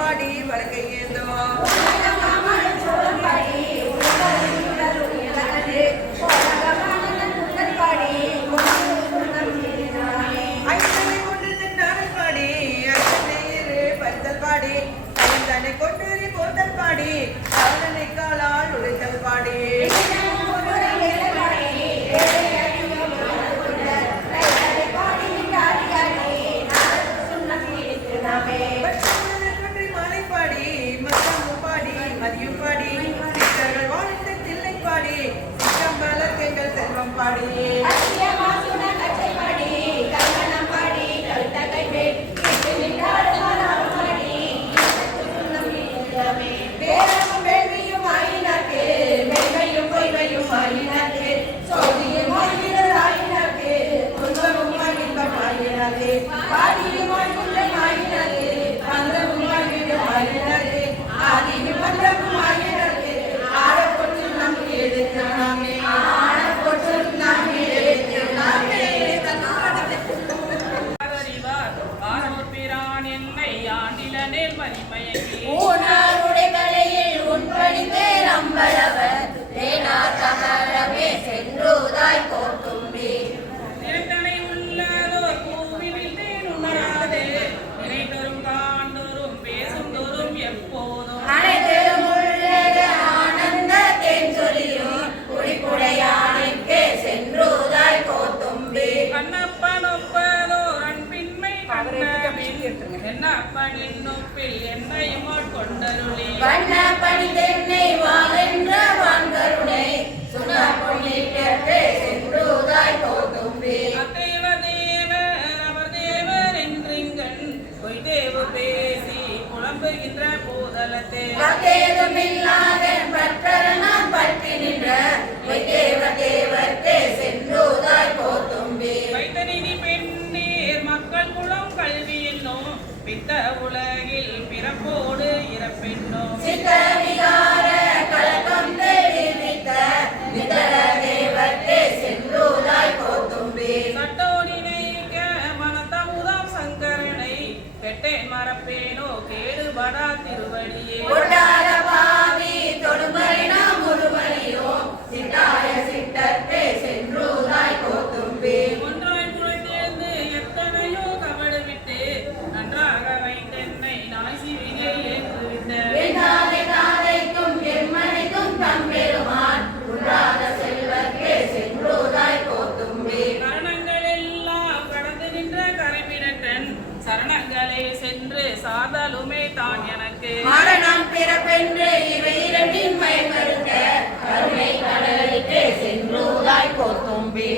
பாடி வழங்க ஏந்தோம் உலகில் பிறப்போடு கரைபிடக்கண் சரணங்களே சென்று சாதலுமே தான் எனக்கு. மரணம் பிறப்பென்று இவை இரண்டின் பயன்படுத்த கருணை கடலுக்கே சென்றோதாய் போத்தோம்பே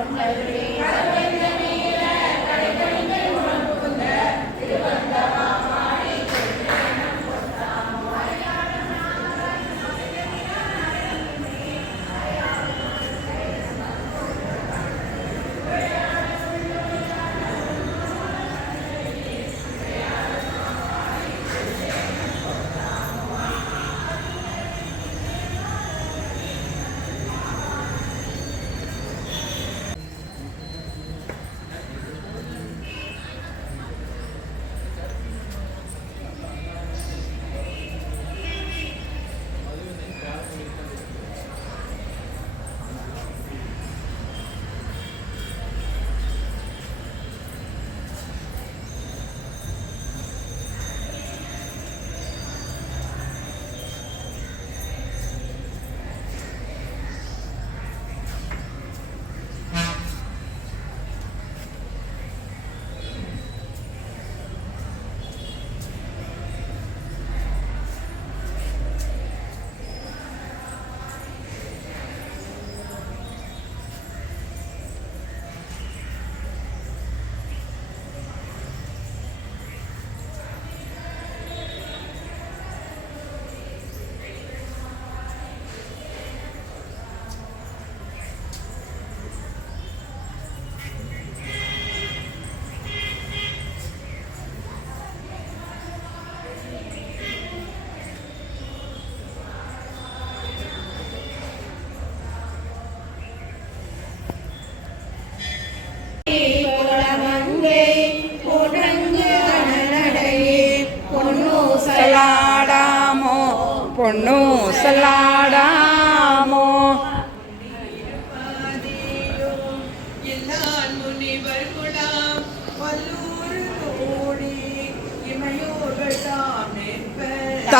Amen.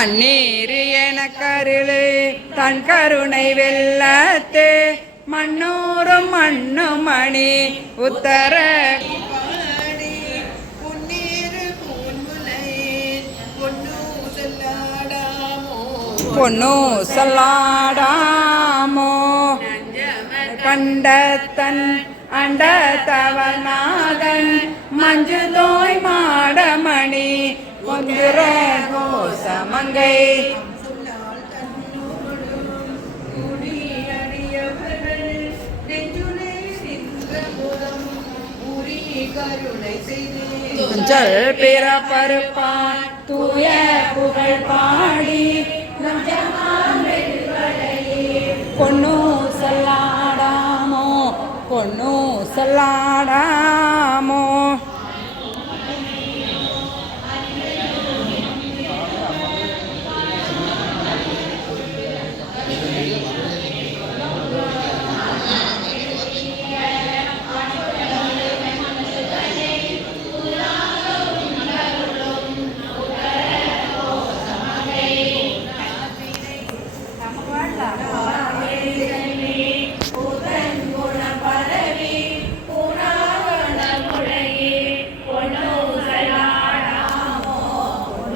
தண்ணீர் என கருளு தன் கருணை வெள்ளத்தே மண்ணூரும் மண்ணும் மணி உத்தர பொண்ணு சொல்லாடாமோ? கண்டத்தன் அண்ட தவநாதன் மஞ்சு தோய் மாடமணி ஒந்துர கோசமங்கை ஜல் தன்னோடும் கூடி பிறப்பருப்பான் தூய புகழ் பாடி பொண்ணு சொல்லாடாமோ பொண்ணு சொல்லா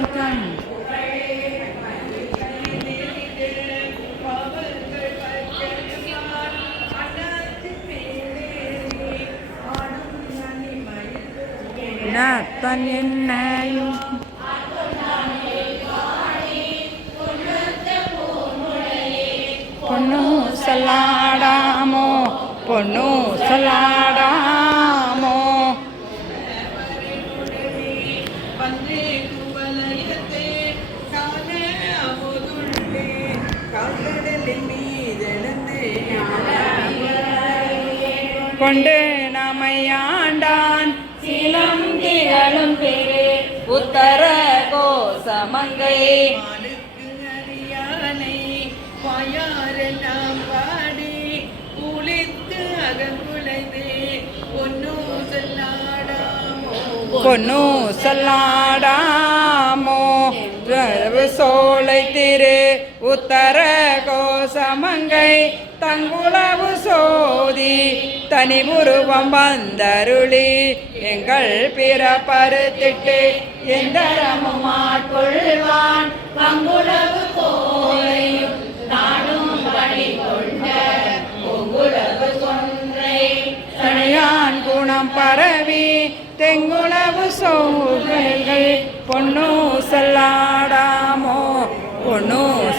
மாலையடித்தான் தன் என்னையும் பொண்ணு சொல்லாடாமோ பொண்ணு சொல்லாடாமோ கொண்டு நமையாண்டான். சிலம் திகழும் பெரு உத்தர கோசமங்கை. அறியானை வாயாரெல்லாம் பாடி குளித்து அகங்குலைந்தே பொன்னு செல்லாடாமோ. பொண்ணு சொல்லாடாமோ. சோலை திரு உத்தர கோசமங்கை. பங்குளவு சோதி தனி உருவம் வந்தருளி. எங்கள் பிறப்பருத்திட்டு எந்தரமும் ஆட்கொள்வான். பங்குளவு கோலையும் நாடும் பணி கொண்ட பொங்குளவு கொன்றை தனியான் குணம் பரவி தெங்குளவு சோழர்கள் பொன்னூசல்லாடாமோ சொல்லாடாமோ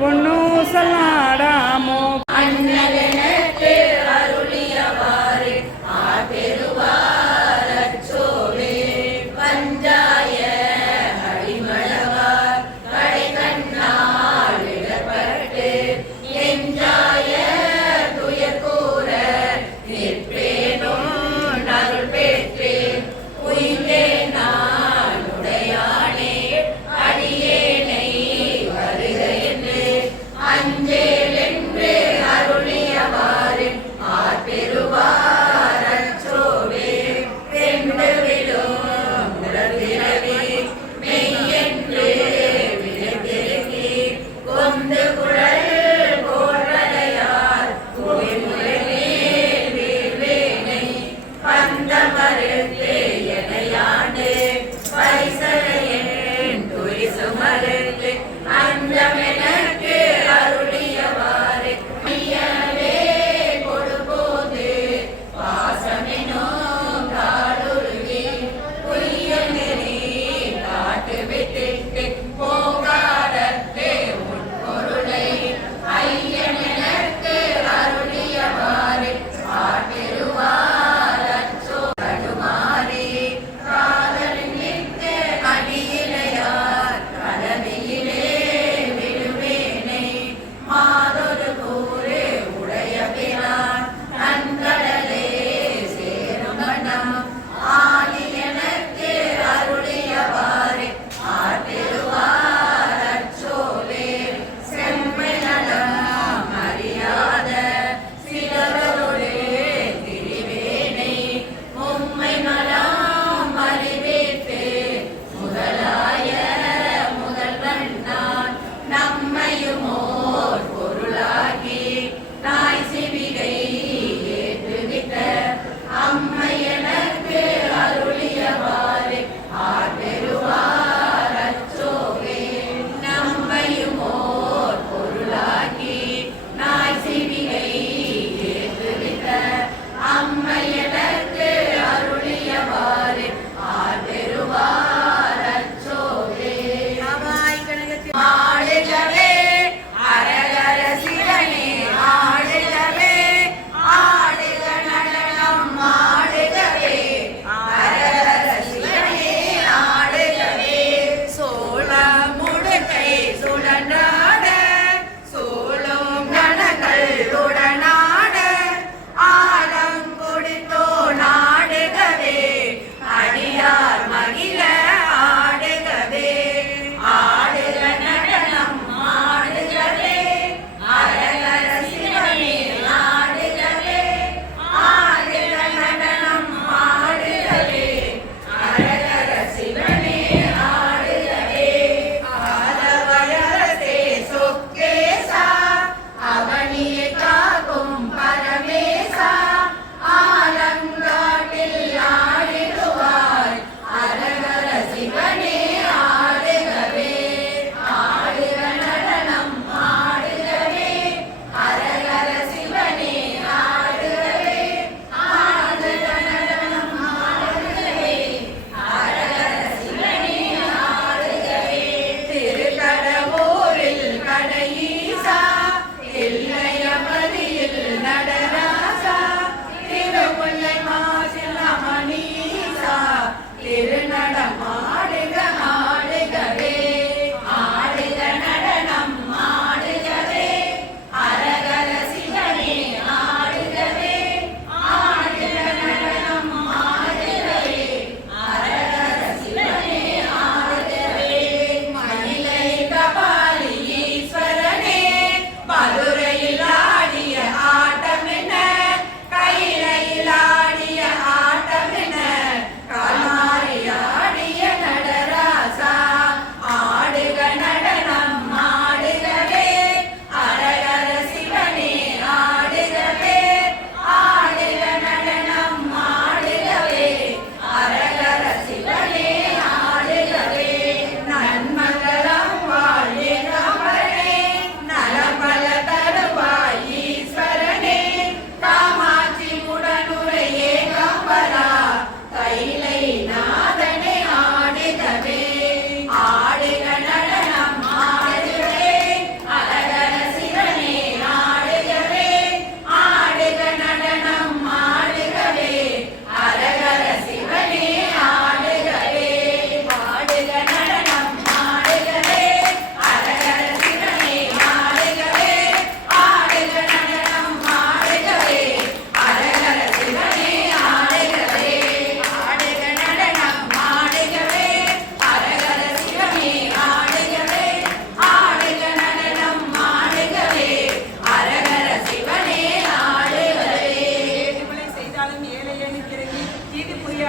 பொண்ணு சொல்லாடாமோ அண்ணலெனக்கு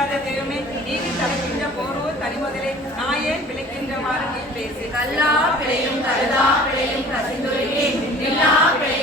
அறியாத தெருமை நீதி தளர்க்கின்ற போரோ தனிமுதலை நாயே பிழைக்கின்றவாறு நீ பேசு. கல்லா பிழையும் கல்லா பிழையும் கசிந்துரையே எல்லா பிழை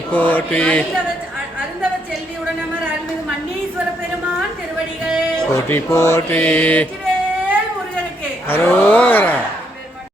போற்றி போற்றி அருந்தவ செல்வியுடன் அமர் மன்னீஸ்வர பெருமான் திருவடிகள். போற்றி போற்றி. அரோகரா